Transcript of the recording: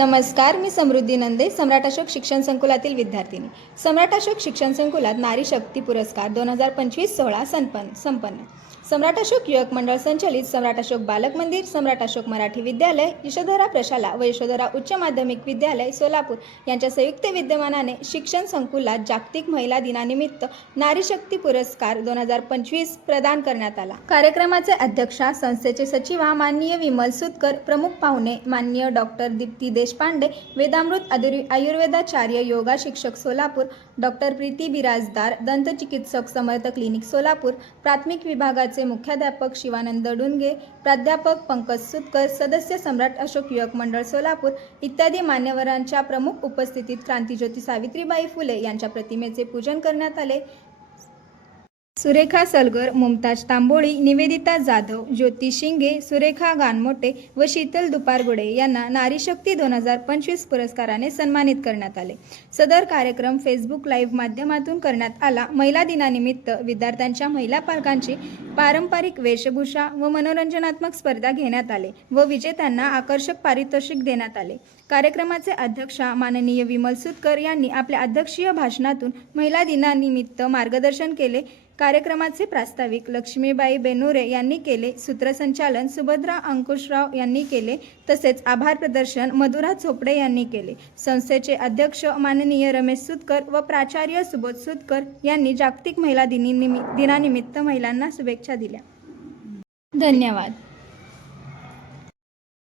नमस्कार मी समृद्धी नंदे सम्राट अशोक शिक्षण संकुलातील विद्यार्थिनी. सम्राट अशोक शिक्षण संकुलात नारी शक्ती पुरस्कार दोन हजार पंचवीस सोहळा संपन्न संपन्न. सम्राट अशोक युवक मंडळ संचलित सम्राट अशोक बालक मंदिर सम्राट अशोक मराठी विद्यालय यशोधरा प्रशाला व यशोधरा उच्च माध्यमिक विद्यालय सोलापूर यांच्या संयुक्त विद्यमानाने शिक्षण संकुलात जागतिक महिला दिनानिमित्त नारी शक्ती पुरस्कार दोन हजार पंचवीस प्रदान करण्यात आला. कार्यक्रमाचे अध्यक्षा संस्थेचे सचिवा माननीय विमल सुतकर प्रमुख पाहुणे माननीय डॉक्टर दीप्ती देशपांडे वेदामृत आयुर्वेदाचार्य योगा शिक्षक सोलापूर डॉक्टर प्रीती बिराजदार दंतचिकित्सक समर्थ क्लिनिक सोलापूर प्राथमिक विभागाचे मुख्याध्यापक शिवानंद डुनगे प्राध्यापक पंकज सुतकर सदस्य सम्राट अशोक युवक मंडळ सोलापूर इत्यादी मान्यवरांच्या प्रमुख उपस्थितीत क्रांतीज्योती सावित्रीबाई फुले यांच्या प्रतिमेचे पूजन करण्यात आले. सुरेखा सलगर मुमताज तांबोळी निवेदिता जाधव ज्योती शिंगे सुरेखा गानमोटे व शीतल दुपारगुडे यांना नारीशक्ती दोन हजार पंचवीस पुरस्काराने सन्मानित करण्यात आले. सदर कार्यक्रम फेसबुक लाईव्ह माध्यमातून करण्यात आला. महिला दिनानिमित्त विद्यार्थ्यांच्या महिला पालकांची पारंपरिक वेशभूषा व मनोरंजनात्मक स्पर्धा घेण्यात आले व विजेत्यांना आकर्षक पारितोषिक देण्यात आले. कार्यक्रमाचे अध्यक्षा माननीय विमल सुतकर यांनी आपल्या अध्यक्षीय भाषणातून महिला दिनानिमित्त मार्गदर्शन केले. कार्यक्रमाचे प्रास्ताविक लक्ष्मीबाई बेनुरे यांनी केले. सूत्रसंचालन सुभद्रा अंकुशराव यांनी केले. तसेच आभार प्रदर्शन मधुरा चोपडे यांनी केले. संस्थेचे अध्यक्ष माननीय रमेश सुतकर व प्राचार्य सुबोध सुतकर यांनी जागतिक महिला दिनी दिनानिमित्त महिलांना शुभेच्छा दिल्या. धन्यवाद.